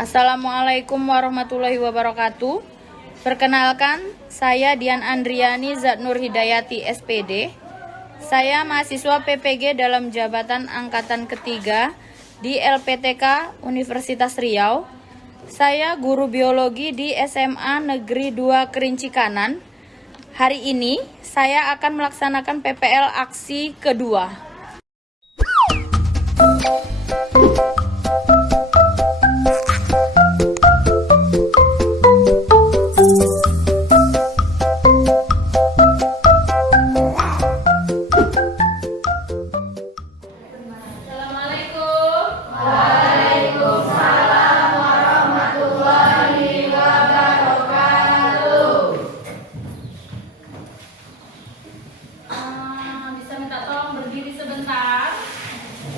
Assalamualaikum warahmatullahi wabarakatuh. Perkenalkan, saya Dian Andriani Zatnur Hidayati SPD. Saya mahasiswa PPG dalam jabatan angkatan ketiga di LPTK Universitas Riau. Saya guru biologi di SMA Negeri 2 Kerinci Kanan. Hari ini saya akan melaksanakan PPL aksi kedua.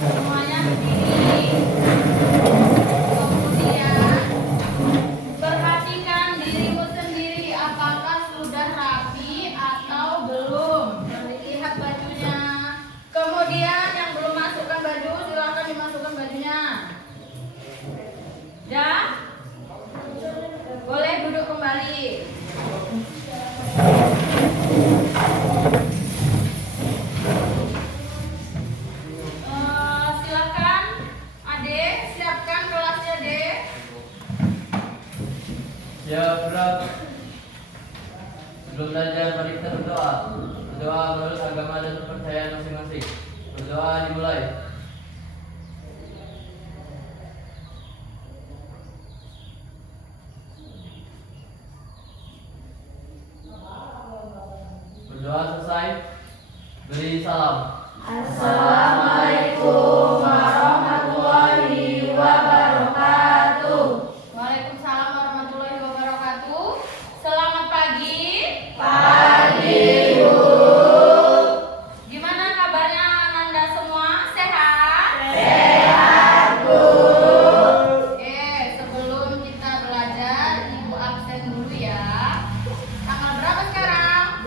Semuanya berdiri. Kemudian perhatikan dirimu sendiri, apakah sudah rapi atau belum. Lihat bajunya. Kemudian yang belum masukkan baju, silakan dimasukkan bajunya. Ya, boleh duduk kembali. Ya, berat. Sebelum belajar, mari kita berdoa. Berdoa menurut agama dan kepercayaan masing-masing. Berdoa dimulai. Berdoa selesai, beri salam. Assalamualaikum warahmatullahi wabarakatuh. Waalaikumsalam warahmatullahi wabarakatuh. Selamat pagi. Pagi, Bu. Gimana kabarnya Anda semua? Sehat? Sehat, Bu. Sebelum kita belajar, Ibu absen dulu ya. Tanggal berapa sekarang?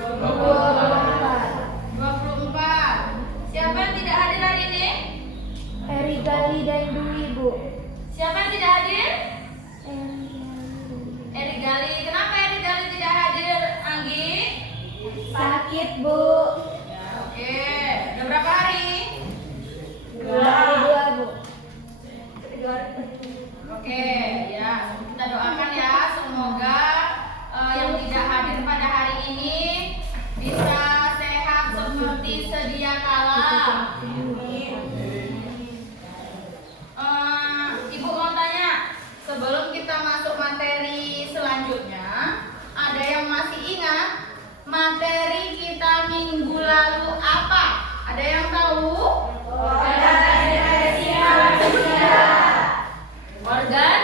24. Siapa yang tidak hadir hari ini? Eri Gali dan Dwi, Bu. Siapa yang tidak hadir? Eri Gali. Kenapa Eri Gali tidak hadir, Anggi? Sakit, Bu. Ya, oke. Udah berapa hari? 2, Bu. Oke, ya. Kita doakan ya, semoga yang tidak hadir pada hari ini bisa sehat seperti sedia kala. Ibu mau tanya, sebelum kita masuk materi selanjutnya, ada yang masih ingat materi kita minggu lalu apa? Ada yang tahu? Organ ekskresi manusia. Organ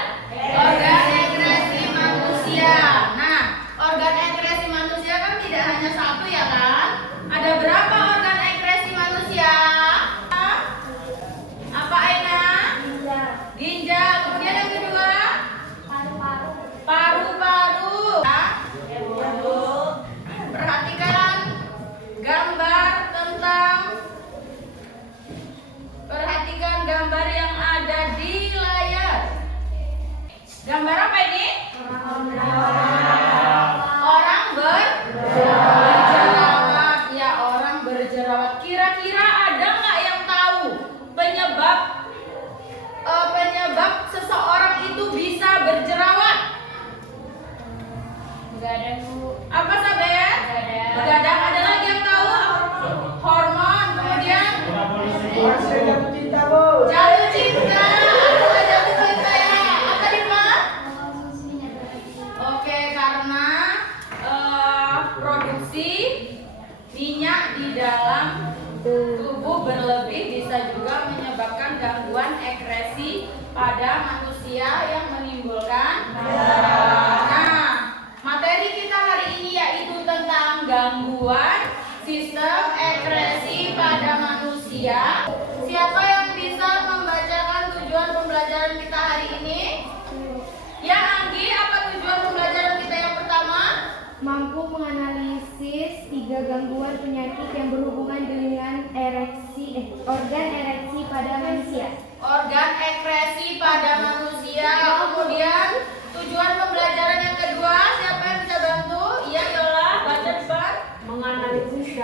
ekskresi manusia. Nah, organ ekskresi manusia kan tidak hanya satu ya kan? Ada berapa organ ekskresi manusia? Apa Aina? Ginjal. Kemudian yang kedua? Paru-paru. Perhatikan gambar perhatikan gambar yang ada di layar. Gambar apa ini? Orang berjerawat. Ya, orang berjerawat. Kira-kira ada nggak yang tahu penyebab seseorang itu bisa berjerawat? Begadang, Bu. Apa Saben? Begadang. Ada lagi yang tahu? Hormon. Kemudian jatuh cinta. Jatuh cinta ya. Apa Dima? Oke, karena produksi minyak di dalam tubuh berlebih bisa juga menyebabkan gangguan ekskresi pada manusia yang menimbulkan jerawat. Nah, materi kita hari ini yaitu tentang gangguan sistem ekskresi pada manusia. Siapa yang bisa membacakan tujuan pembelajaran kita hari ini? Ya, Anggi, apa tujuan pembelajaran kita yang pertama? Mampu menganalisis 3 gangguan penyakit yang berhubungan dengan organ ereksi pada manusia. Organ ekskresi pada manusia. Kemudian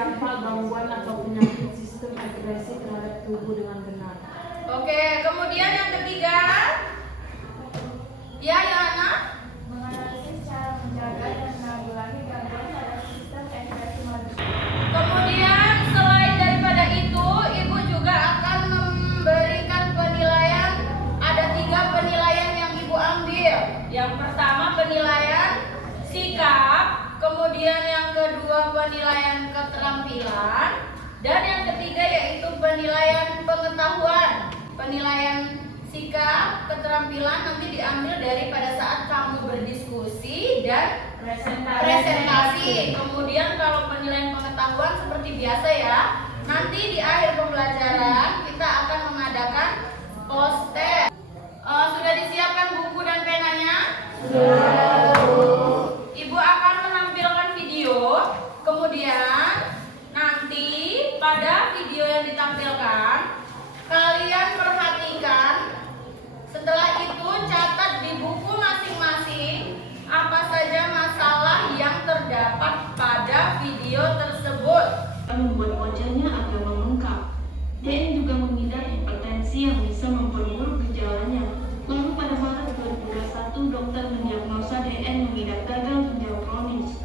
dampak gangguan atau penyakit sistem ekskresi terhadap tubuh dengan benar. Oke, kemudian yang ketiga, ya Yana. Menganalisis cara menjaga dan menanggulangi gangguan pada sistem ekspresi manusia. Kemudian selain daripada itu, Ibu juga akan memberikan penilaian. Ada 3 penilaian yang Ibu ambil. Yang pertama penilaian sikap, kemudian yang kedua penilaian keterampilan, dan yang ketiga yaitu penilaian pengetahuan. Penilaian sikap, keterampilan nanti diambil dari pada saat kamu berdiskusi dan presentasi. Kemudian kalau penilaian pengetahuan seperti biasa ya, nanti di akhir pembelajaran kita akan mengadakan poster. Sudah disiapkan buku dan penanya? Ibu akan menampilkan video, kemudian nanti pada video yang ditampilkan kalian perhatikan. Setelah itu catat di buku masing-masing apa saja masalah yang terdapat pada video tersebut. Membuat wajahnya agak membengkak. DN juga mengidap hipertensi yang bisa memperburuk gejalanya. Lalu pada Maret 2021, dokter mendiagnosa DN mengidap gagal ginjal kronis.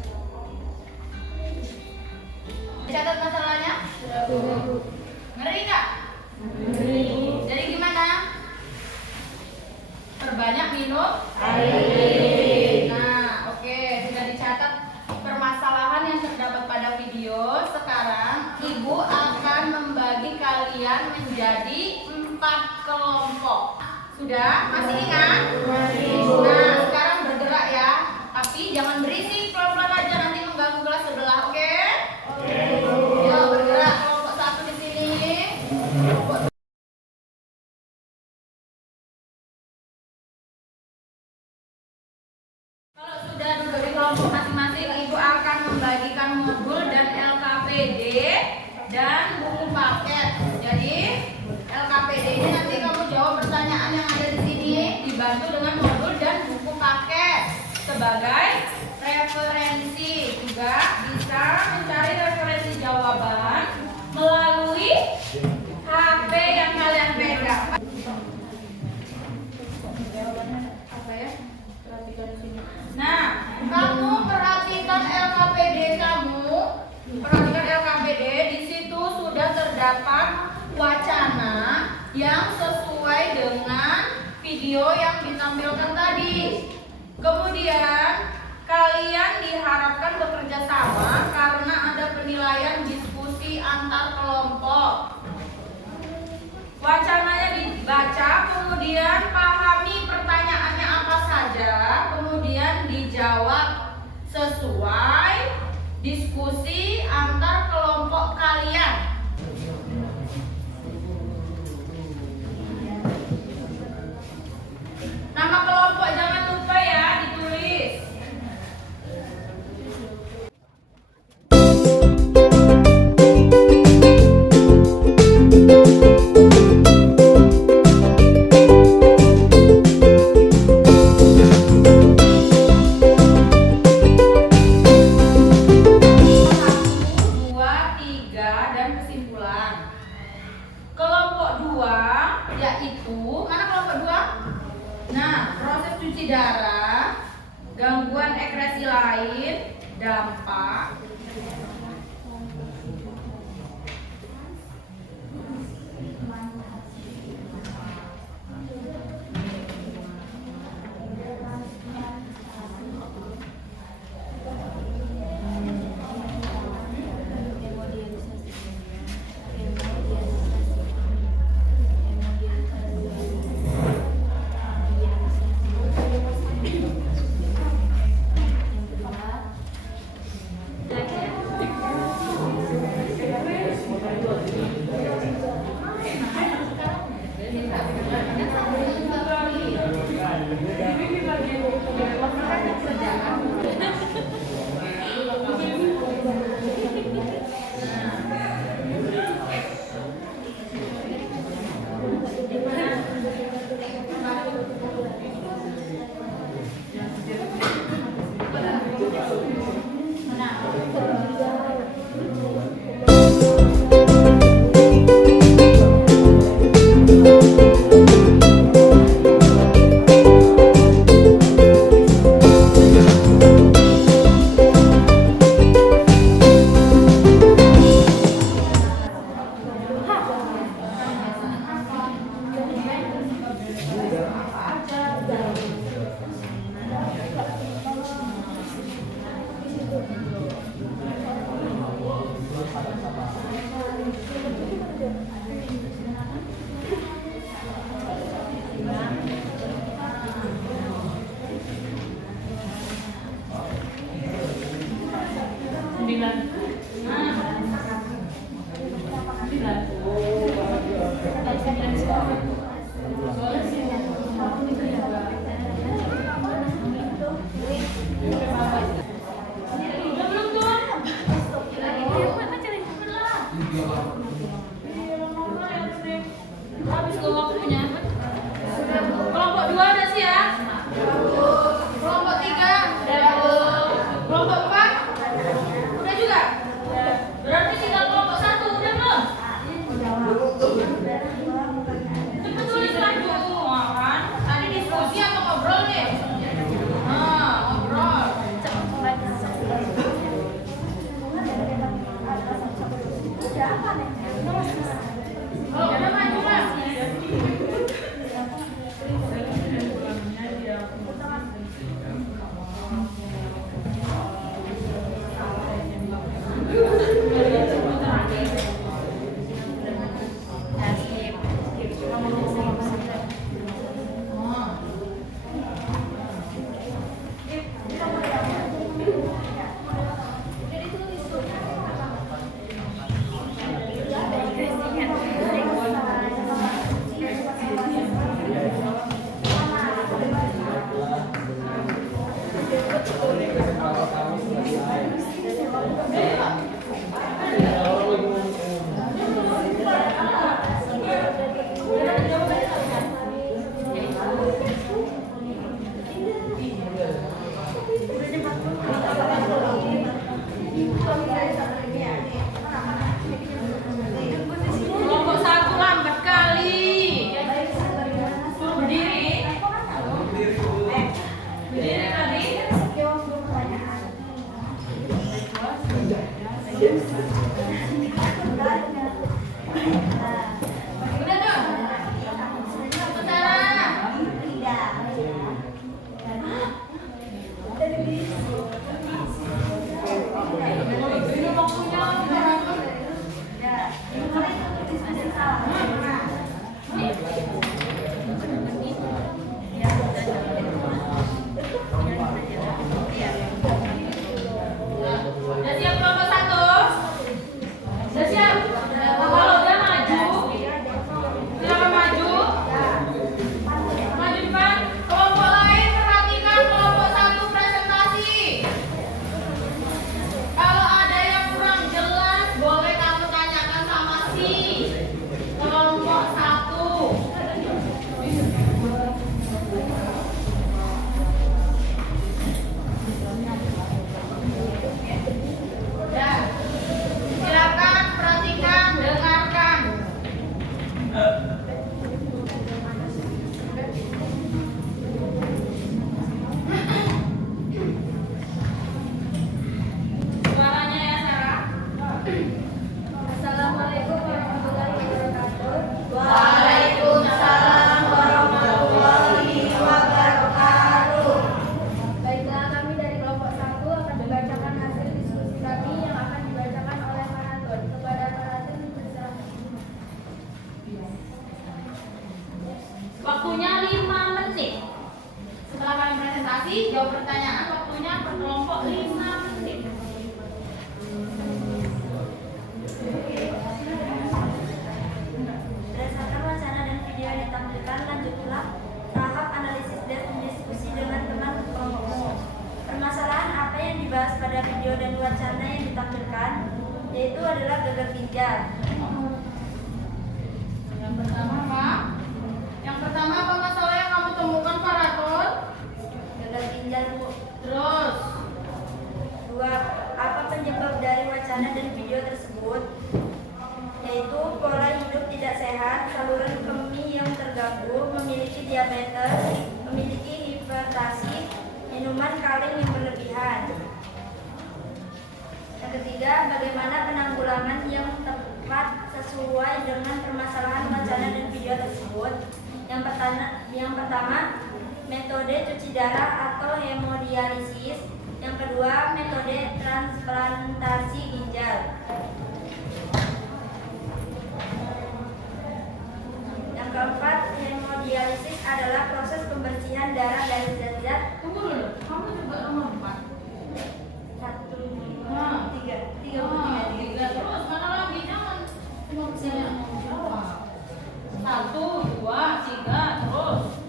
Catat masalahnya? Ngeri nggak? Jadi gimana? Perbanyak minum air. Nah, oke, sudah dicatat permasalahan yang terdapat pada video. Sekarang Ibu akan membagi kalian menjadi 4 kelompok. Sudah? Masih ingat? Nah, sekarang bergerak ya. Tapi jangan berisik, pelan-pelan aja, nanti mengganggu kelas sebelah, oke? Yuk, bergerak. Kelompok 1 di sini. Kalau sudah duduk di kelompok masing-masing, Ibu akan membagikan modul dan LKPD dan buku paket. Jadi LKPD ini nanti kamu jawab pertanyaan yang ada di sini dibantu dengan modul dan buku paket sebagai referensi. Juga bisa mencari referensi jawaban melalui HP yang kalian pegang. Apa ya? Perhatikan di sini. Nah, kamu perhatikan LKPD kamu. Perhatikan LKPD, di situ sudah terdapat wacana yang sesuai dengan video yang ditampilkan tadi. Kemudian kalian diharapkan bekerja sama karena ada penilaian diskusi antar kelompok. Wacananya dibaca, kemudian pahami pertanyaannya apa saja, kemudian dijawab sesuai diskusi antar kelompok kalian. Nama kelompok jangan lupa ya ditulis. Gangguan ekskresi lain, dampak, Udah dong. Sementara. Ini waktunya udah siap kelompok 1? Udah siap? Kalau udah maju, silakan maju. Maju depan. Kelompok lain perhatikan kelompok 1 presentasi. Kalau ada yang kurang jelas, boleh kamu tanyakan sama si kelompok 1. Ya, silakan perhatikan, dengarkan. Suaranya ya, Sarah. Assalamualaikum warahmatullahi wabarakatuh. Waalaikumsalam warahmatullahi wabarakatuh. Baiklah, kami dari kelompok 1 akan membacakan hasil diskusi kami yang akan dibacakan oleh Maraton. Kepada Maraton dipersilakan. Waktunya 5 menit. Setelah kalian presentasi, jawab pertanyaan, waktunya per kelompok 5 menit. Berdasarkan wacana dan video yang ditampilkan, lanjutlah tahap analisis dan diskusi dengan teman kelompokmu. Permasalahan apa yang dibahas pada video dan wacana yang ditampilkan, yaitu adalah gagal ginjal. Yang pertama apa? Yang pertama apa masalah yang kamu temukan, Pak Raton? Gagal ginjal, Bu. Terus, 2. Apa penyebab dari wacana dan video tersebut? Yaitu pola hidup tidak sehat, saluran kemih yang terganggu, memiliki diabetes, memiliki hipertensi, minuman kaleng yang berlebihan. Yang ketiga, bagaimana penanggulangan yang tepat sesuai dengan permasalahan wacana dan video tersebut? Yang pertama, metode cuci darah atau hemodialisis. Yang kedua, metode transplantasi ginjal. Yang keempat, hemodialisis adalah proses pembersihan darah dari zat-zat. tunggu dulu. Kamu coba nomor 4. 1, 2, Nah. 3. Tiga. Terus, mana lagi? Jangan cuma bisa jawab. 1, 2, 3, terus.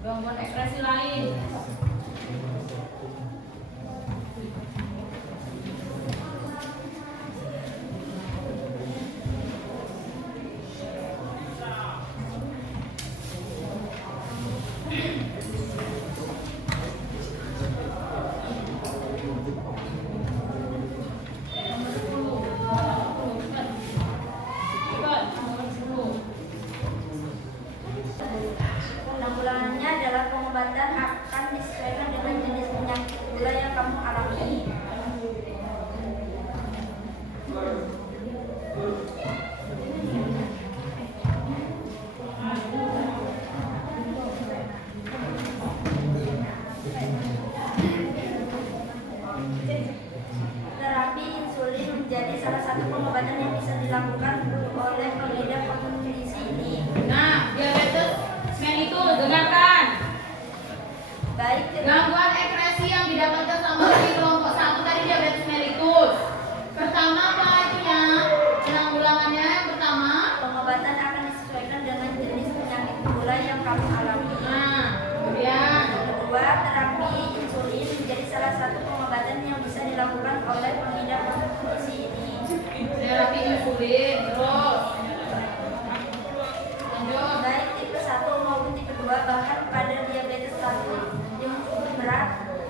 Gangguan ekspresi lain. Penanggulangannya adalah pengobatan akan disesuaikan dengan jenis penyakit gula yang kamu alami. Terapi insulin menjadi salah satu pengobatan yang bisa dilakukan oleh pengidap kondisi ini. Nah, diabetes mellitus, dengarkan. Baik Gangguan ekspresi yang didapatkan sama di kelompok 1 tadi diabetes mellitus. Pertama apa itunya? Penanggulangannya yang pertama. pengobatan akan disesuaikan dengan jenis penyakit gula yang kamu alami. Nah, kemudian Yang kedua, terapi insulin menjadi salah satu pengobatan yang bisa dilakukan oleh pengidap kondisi ini. terapi insulin, terus lanjut. Baik tipe 1 maupun tipe 2, bahkan pada diabetes 1 yang cukup berat,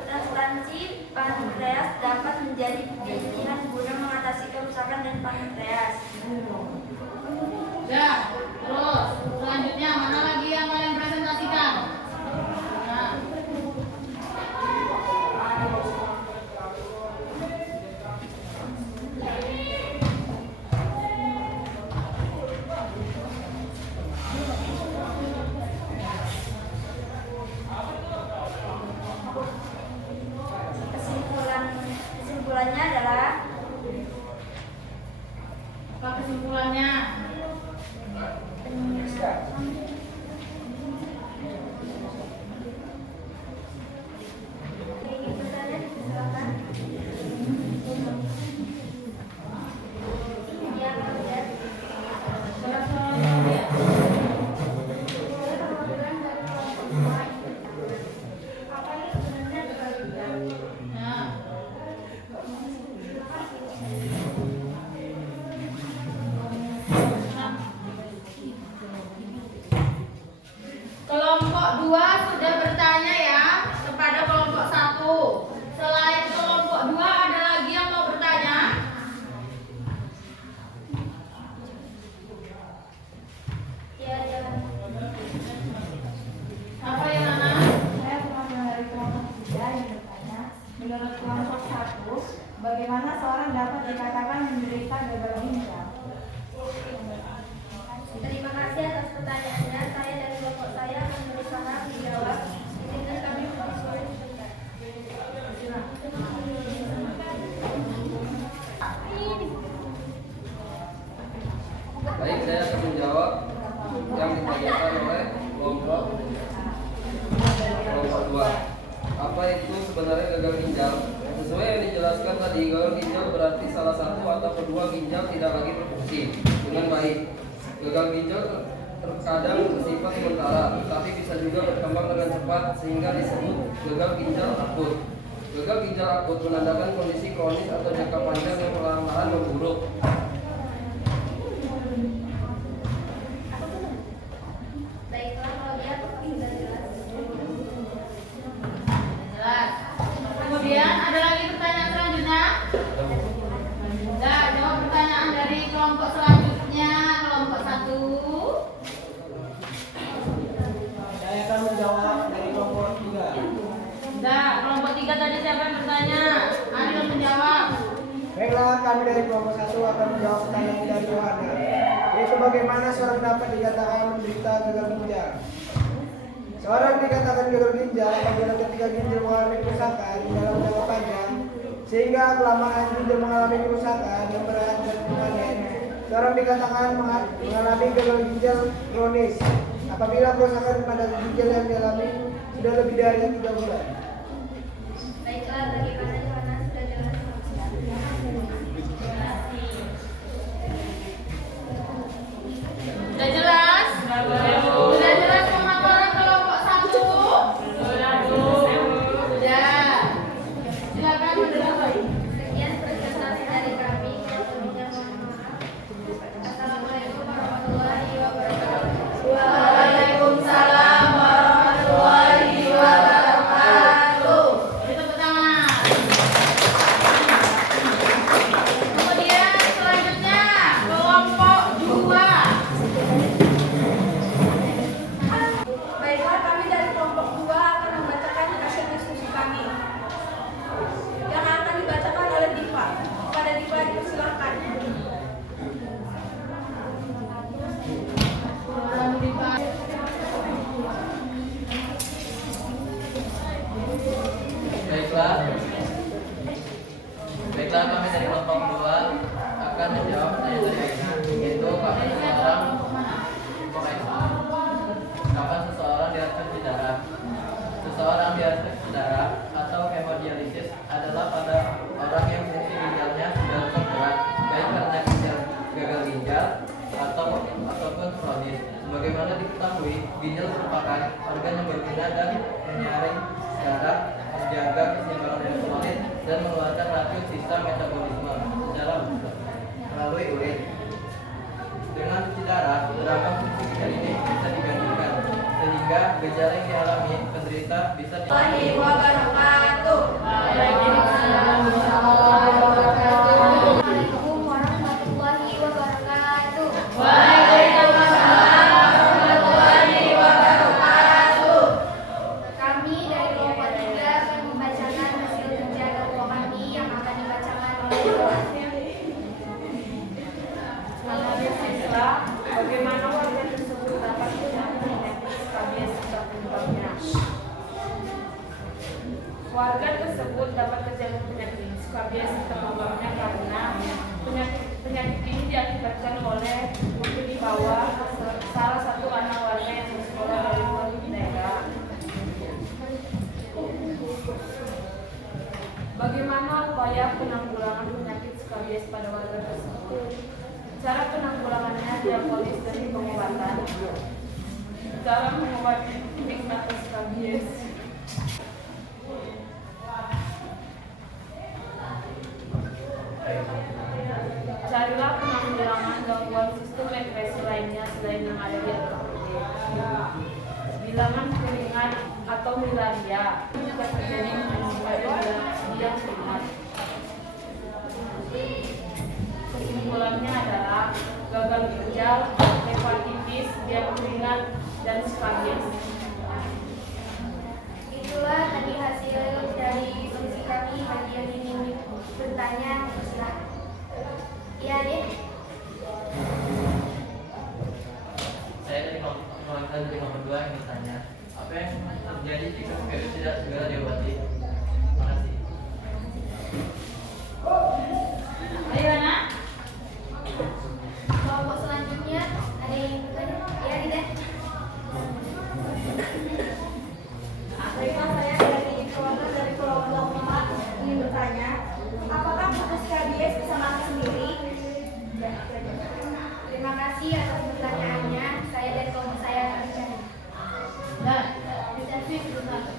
transplantasi pankreas dapat menjadi pilihan guna mengatasi kerusakan dan pankreas. Ya, terus selanjutnya mana lagi yang kalian presentasikan? Nah, Kelompok 2 sudah bertanya ya kepada kelompok 1. Selain kelompok 2 ada lagi yang mau bertanya? Ya, jangan. Apa yang mana? Saya pengambil dari kelompok 3 yang bertanya, menurut kelompok 1, bagaimana seorang dapat dikatakan menderita gagal ginjal? Terima kasih atas pertanyaannya. Saya dari kelompok saya akan berusaha menjawab. Izinkan kami berdiskusi sebentar. Baik, saya akan menjawab yang ditanyakan oleh kelompok 2. Apa itu sebenarnya gagal ginjal? Sesuai yang dijelaskan tadi, gagal ginjal berarti salah satu atau kedua ginjal tidak lagi berfungsi dengan baik. Gagal ginjal terkadang bersifat sementara, tetapi bisa juga berkembang dengan cepat sehingga disebut gagal ginjal akut. Gagal ginjal akut menandakan kondisi kronis atau jangka panjang yang perlahan-lahan memburuk. Baiklah, kalau dia sudah jelas. Jelas. Kemudian ada lagi pertanyaan selanjutnya? Nah, jawab pertanyaan dari kelompok selanjutnya, kelompok 1. Saya akan menjawab dari kelompok 3. Nah, kelompok 3 tadi siapa yang bertanya? Adil menjawab. Baiklah, kami dari kelompok 1 akan menjawab pertanyaan dari Yohana, yaitu bagaimana seorang dapat dikatakan menderita gagal ginjal. Seorang dikatakan gagal ginjal apabila ketika ginjal mengalami kerusakan dalam jangka panjang sehingga kelamaan ginjal mengalami kerusakan yang berat dan permanen. Seorang dikatakan mengalami gagal ginjal kronis apabila kerusakan pada ginjal yang dialami sudah lebih dari 3 bulan. Baiklah, bagaimana Yohana sudah jelas? Sudah jelas? Sudah jelas pemaparan kelompok 1? Sudah. Silakan mendengar. Sekian presentasi dari kami. Assalamualaikum warahmatullahi wabarakatuh. Waalaikumsalam warahmatullahi wabarakatuh. Tepuk tangan. Kemudian selanjutnya kelompok 2. Baiklah, kami dari kelompok 2 akan membacakan hasil diskusi kami yang akan dibacakan oleh Diva. Kepada Diva dipersilakan. Baiklah. Baiklah, kami dari kelompok 2 akan menjawab pertanyaan dari Aina, yaitu kapan seseorang diharuskan cuci darah. Seseorang diharuskan cuci darah atau hemodialisis adalah pada orang yang fungsi ginjalnya sudah rusak berat, baik karena gagal ginjal ataupun kronis. Sebagaimana diketahui, ginjal merupakan organ yang berguna dan menyaring darah, menjaga keseimbangan elektrolit dan mengeluarkan racun sisa metabolisme secara melalui urin. Dengan cuci darah, beragam fungsi ginjal ini bisa digantikan, sehingga gejala yang dialami penderita bisa Warahmatullahi wabarakatuh. Waalaikumsalam warahmatullahi wabarakatuh. Kami dari kelompok 3 akan membacakan hasil kerja kelompok kami yang akan dibacakan oleh Yohan. Siswa, bagaimana warga tersebut dapat penyakit skabies serta penyebabnya? Warga tersebut dapat terjangkit penyakit skabies serta penyebabnya karena penyakit ini diakibatkan oleh waktu di bawah salah satu anak warga yang bersekolah dari luar daerah. Bagaimana upaya penanggulangan penyakit skabies pada warga tersebut? Cara penanggulangannya diapolis dari pengobatan. Cara mengobati penyakit skabies. Carilah penanggulangan gangguan sistem ekspresi lainnya selain yang ada di atas. Bilangan atau malaria juga terjadi pada diam primat. Kesimpulannya adalah gagal ginjal, hepatitis, diam ringan, dan skabies. Itulah tadi hasil dari diskusi kami bagi yang ingin bertanya. Silakan. Iya, Dit. Saya dari nomor 2 yang bertanya, apa yang terjadi jika virus tidak segera diobati? Terima kasih. Ayo anak. Kelompok selanjutnya ada yang bertanya? Iya, Dit. Baiklah, saya dari kelompok 4 ingin bertanya, apakah putus skabies bisa mati sendiri? Terima kasih atas pertanyaannya. Saya dan kelompok saya akan mencari. Dan resepsi sebentar.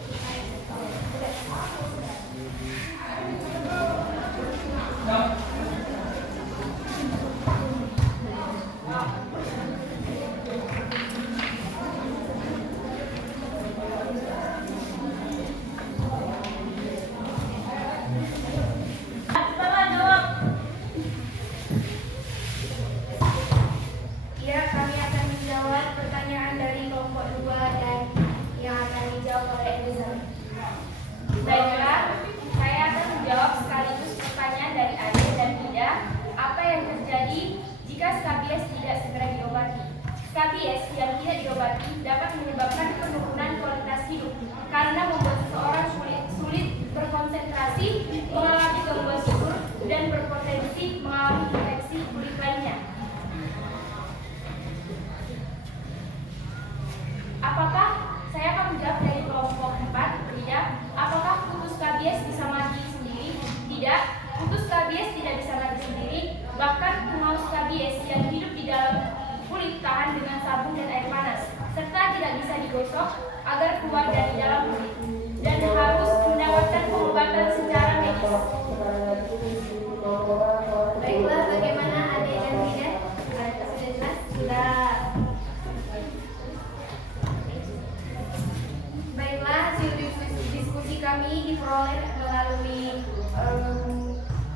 Ya, kami akan menjawab pertanyaan dari kelompok 2 dan yang akan dijawab oleh Elizabeth. Baiklah, saya akan menjawab sekaligus pertanyaan dari Ade dan Ida. Apa yang terjadi jika skabies tidak segera diobati? Skabies yang tidak diobati dapat menyebabkan penurunan kualitas hidup karena membuat seseorang sulit berkonsentrasi, mengalami gangguan tidur, dan berpotensi mengalami infeksi kulit lainnya. Apakah saya akan menjawab dari kelompok 4? Tidak. Apakah putus skabies bisa mati sendiri? Tidak. Putus skabies tidak bisa mati sendiri. Bahkan tungau skabies yang hidup di dalam kulit tahan dengan sabun dan air panas, serta tidak bisa digosok agar keluar dari dalam kulit, dan harus mendapatkan pengobatan secara medis. Baiklah, bagaimana Ade dan Ida? Sudah jelas? Sudah. Baiklah, hasil diskusi kami diperoleh melalui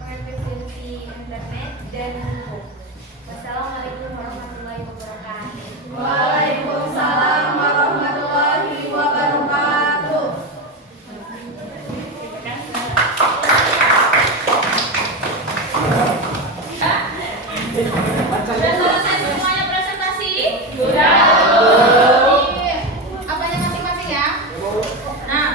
referensi internet dan buku. Wassalamualaikum warahmatullahi wabarakatuh. Waalaikumsalam warahmatullahi wabarakatuh. Sudah selesai semuanya presentasi? Sudah. Apanya masing-masing ya? Nah,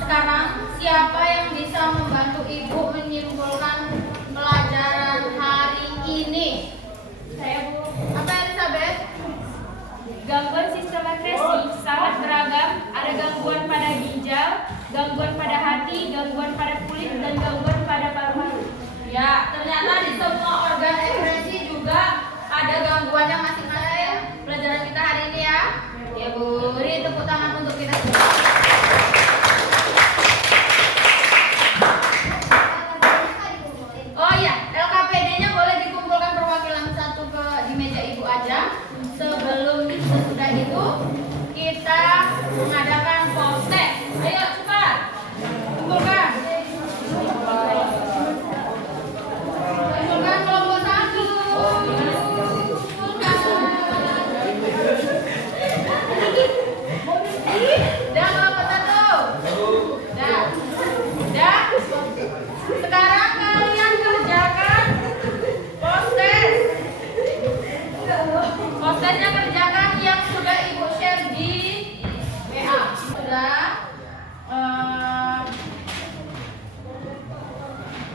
sekarang siapa yang bisa membantu Ibu menyimpulkan pelajaran hari ini? Saya, Bu. Apa Elizabeth? Gangguan sistem ekspresi sangat beragam. Ada gangguan pada ginjal, gangguan pada hati, gangguan pada kulit, dan gangguan pada paru-paru. Ya, ternyata di semua organ ekspresi juga ada gangguannya masing-masing. Pelajaran kita hari ini ya. Ya Bu, beri tepuk tangan untuk kita semua. Oh iya, LKPD-nya boleh dikumpulkan perwakilan satu di meja Ibu aja. Sebelum sesudah itu kita mengadakan postek. Ayo cepat, kumpulkan. Kumpulkan kelompok 1. Kumpulkan. Dan kelompok 1. Dan sekarang kalian kerjakan postes. Postesnya kerjakan yang sudah Ibu share di WA. Sudah.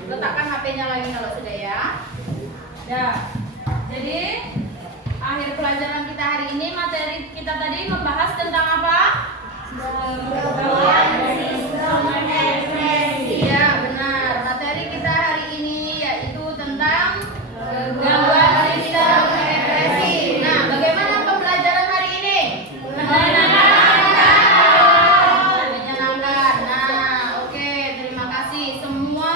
Letakkan HP-nya lagi kalau sudah ya. Ya. Jadi akhir pelajaran kita hari ini, materi kita tadi membahas tentang apa? Iya benar. Materi kita hari ini yaitu tentang gangguan sistem ekspresi. Nah, bagaimana pembelajaran hari ini? Menyenangkan. Nah, oke, terima kasih. Semua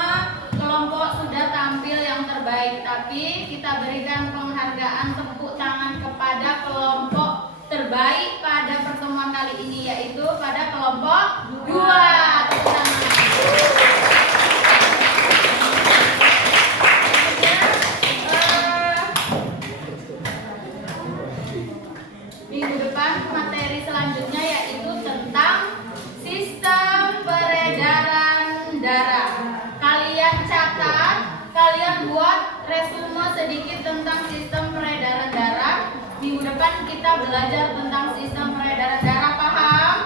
kelompok sudah tampil yang terbaik, tapi kita berikan penghargaan tepuk tangan kepada kelompok kita belajar tentang sistem peredaran darah, paham?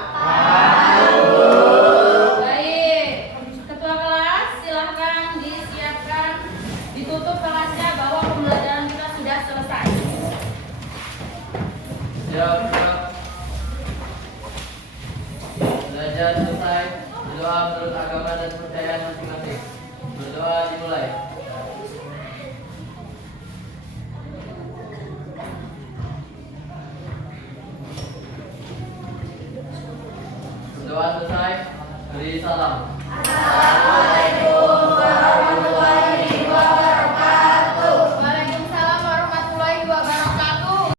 Baik, ketua kelas silahkan disiapkan, ditutup kelasnya bahwa pembelajaran kita sudah selesai. Siap. Belajar selesai. Berdoa menurut agama dan kepercayaan masing-masing. Berdoa dimulai. Berdoa selesai. Beri salam.